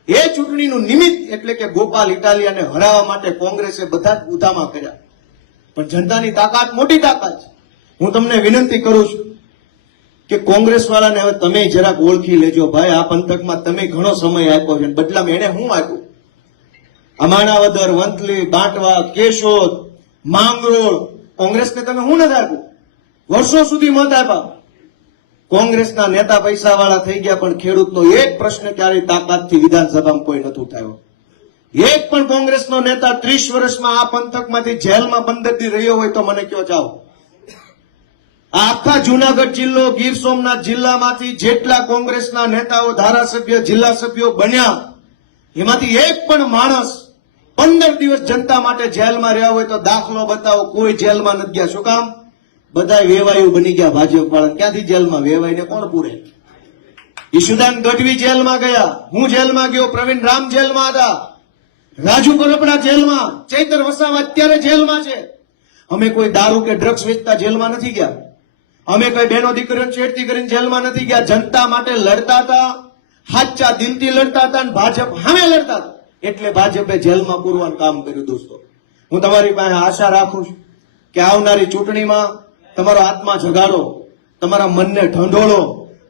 એ ચૂંટણીનું નિમિત્ત એટલે કે ગોપાલ ઇટાલિયાને હરાવવા માટે કોંગ્રેસે બધા જ ઉધામા કર્યા. પણ જનતાની તાકાત મોટી તાકાત છે. હું તમને વિનંતી કરું છું કે કોંગ્રેસ વાળાને હવે તમે જરાક ઓળખી લેજો. ભાઈ, આ પંથકમાં તમે ઘણો સમય આપ્યો છે, બદલામાં એને હું આપ્યું? આ માણાવદર, વંથલી, બાંટવા, કેશોદ, માંગરોળ, કોંગ્રેસને તમે હું નથી આપ્યું? વર્ષો સુધી મત આપ્યા. કોંગ્રેસના નેતા પૈસા વાળા થઈ ગયા, પણ ખેડૂતનો એક પ્રશ્ન ક્યારેય તાકાતથી વિધાનસભામાં કોઈ નથી ઉઠાવ્યો. એક પણ કોંગ્રેસનો નેતા 30 વર્ષમાં આ પંથકમાંથી જેલમાં 15 દી રહ્યો હોય તો મને કયો જાઓ. આ આખા જુનાગઢ જિલ્લો, ગીર સોમનાથ જિલ્લામાંથી જેટલા કોંગ્રેસના નેતાઓ, ધારાસભ્ય, જિલ્લા સભ્યો બન્યા, એમાંથી એક પણ માણસ 15 દિવસ જનતા માટે જેલમાં રહ્યા હોય તો દાખલો બતાવો. કોઈ જેલમાં નથી ગયા. શું કામ? બધા વેવાયું બની ગયા ભાજપ વાળા. ક્યાંથી જેલમાં? વેવાઈને કોણ પૂરે? ઈશુદાન ગઢવી જેલમાં ગયા, હું જેલમાં ગયો, પ્રવીણ રામ જેલમાં હતા, રાજુ કરપડા જેલમાં, ચૈતર વસાવા અત્યારે જેલમાં છે. અમે કોઈ દારૂ કે ડ્રગ્સ વેચતા જેલમાં નથી ગયા. અમે કોઈ બહેનો દીકરીઓને છેડતી કરીને જેલમાં નથી ગયા. જનતા માટે લડતા હતા, સાચા દિલથી લડતા હતા અને ભાજપ સામે લડતા હતા, એટલે ભાજપે જેલમાં પૂરવાનું કામ કર્યું. દોસ્તો, હું તમારી પાસે આશા રાખું છું કે આવનારી ચૂંટણીમાં તમારો આત્મા જગાડો, તમારા મનને ઢંઢોળો.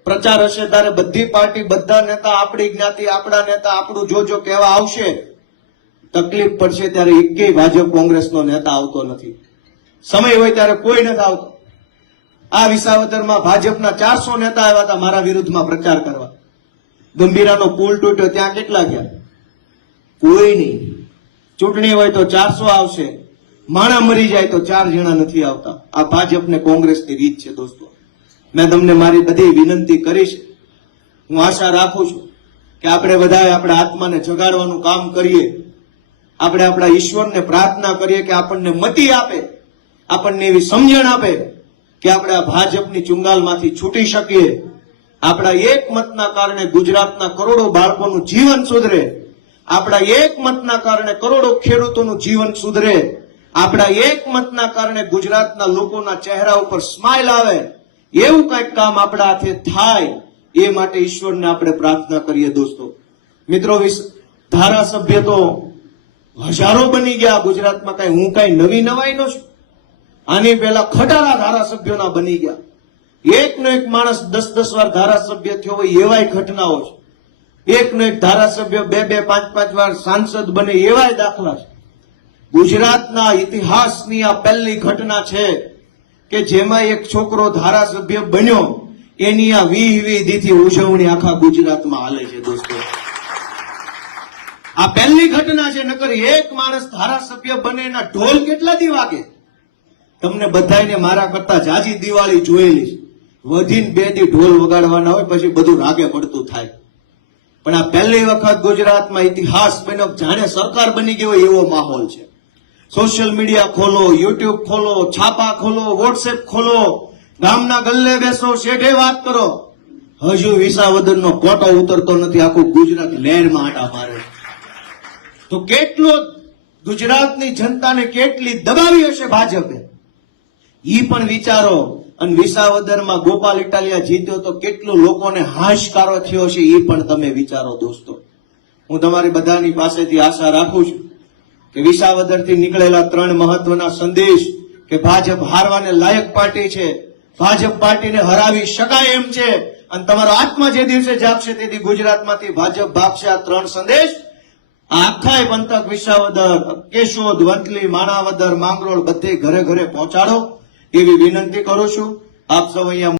પ્રચાર હશે ત્યારે બધી પાર્ટી, બધા નેતા, આપણી જ્ઞાતિ, આપણા નેતા, આપણું જોજો કહેવા આવશે. તકલીફ પડશે ત્યારે એકેય ભાજપ કોંગ્રેસનો નેતા આવતો નથી. સમય હોય ત્યારે કોઈ નથી આવતો. આ વિસાવદરમાં ભાજપના 400 નેતા આવ્યા હતા મારા વિરુદ્ધમાં પ્રચાર કરવા. ગંભીરાનો પુલ તૂટ્યો, ત્યાં કેટલા ગયા? કોઈ નહીં. ચૂંટણી હોય તો 400 આવશે, માણા મરી જાય તો 4 જણા નથી આવતા. આ ભાજપને કોંગ્રેસની રીત છે. દોસ્તો, મેં તમને મારી બધી વિનંતી કરીશ. હું આશા રાખું છું કે આપણે બધાએ આપણા આત્માને જગાડવાનું કામ કરીએ. આપણે આપણા ઈશ્વરને પ્રાર્થના કરીએ કે આપણને મતિ આપે, આપણને એવી સમજણ આપે કે આપણે આ ભાજપની ચુંગાલમાંથી છૂટી શકીએ. આપણા એક મતના કારણે ગુજરાતના કરોડો બાળકોનું જીવન સુધરે. આપણા એક મતના કારણે કરોડો ખેડૂતોનું જીવન સુધરે. આપણા એક મતના કારણે ગુજરાતના લોકોના ચહેરા ઉપર સ્માઇલ આવે. એવું કંઈક કામ આપણા હાથે થાય, એ માટે ઈશ્વરને આપણે પ્રાર્થના કરીએ. દોસ્તો મિત્રો, ધારાસભ્ય તો હજારો બની ગયા ગુજરાતમાં. કઈ હું કઈ નવી નવાઈ નો છું. આની પહેલા ખટારા ધારાસભ્યોના બની ગયા. એકનો એક માણસ 10-10 વાર ધારાસભ્ય થયો હોય એવાય ઘટનાઓ છે. એકનો એક ધારાસભ્ય 2-2, 5-5 વાર સાંસદ બને એવાય દાખલા છે. ગુજરાતના ઇતિહાસની આ પહેલી ઘટના છે કે જેમાં એક છોકરો ધારાસભ્ય બન્યો, એની આ 20 દીથી ઉજવણી આખા ગુજરાતમાં હાલે છે. દોસ્તો, આ પહેલી ઘટના છે. નકર એક માણસ ધારાસભ્ય બને એના ઢોલ કેટલા દી વાગે? તમને બધાને મારા કરતા જાજી દિવાળી જોયેલી છે. વધીને 2 દી ઢોલ વગાડવાના હોય, પછી બધું રાગે પડતું થાય. પણ આ પહેલી વખત ગુજરાતમાં ઇતિહાસ બન્યો, જાણે સરકાર બની ગઈ હોય એવો માહોલ છે. સોશિયલ મીડિયા ખોલો, યુટ્યુબ ખોલો, છાપા ખોલો, વોટ્સએપ ખોલો, ગામના ગલ્લે બેસો, શેઠે વાત કરો, હજુ વિસાવદરનો કોટો ઉતરતો નથી. આખું ગુજરાત લહેરમાં આટા મારે. તો કેટલો ગુજરાતની જનતાને કેટલી દબાવી હશે ભાજપે, ઈ પણ વિચારો. અને વિસાવદરમાં ગોપાલ ઇટાલિયા જીત્યો તો કેટલું લોકોને હાશકારો થયો છે, એ પણ તમે વિચારો. દોસ્તો, હું તમારી બધાની પાસેથી આશા રાખું છું કે વિસાવદરથી નીકળેલા 3 મહત્વના સંદેશ કે ભાજપ હારવાને લાયક પાર્ટી છે, ભાજપ પાર્ટીને હરાવી શકાય એમ છે, અને તમારો આત્મા જે દિવસે જાગશે તેથી ગુજરાતમાંથી ભાજપ ભાગશે. આ 3 સંદેશ આખા પંથક, વિસાવદર, કેશોદ, વંથલી, માણાવદર, માંગરોળ બધે ઘરે ઘરે પહોંચાડો એવી વિનંતી કરું છું. આપ સૌ અહીંયા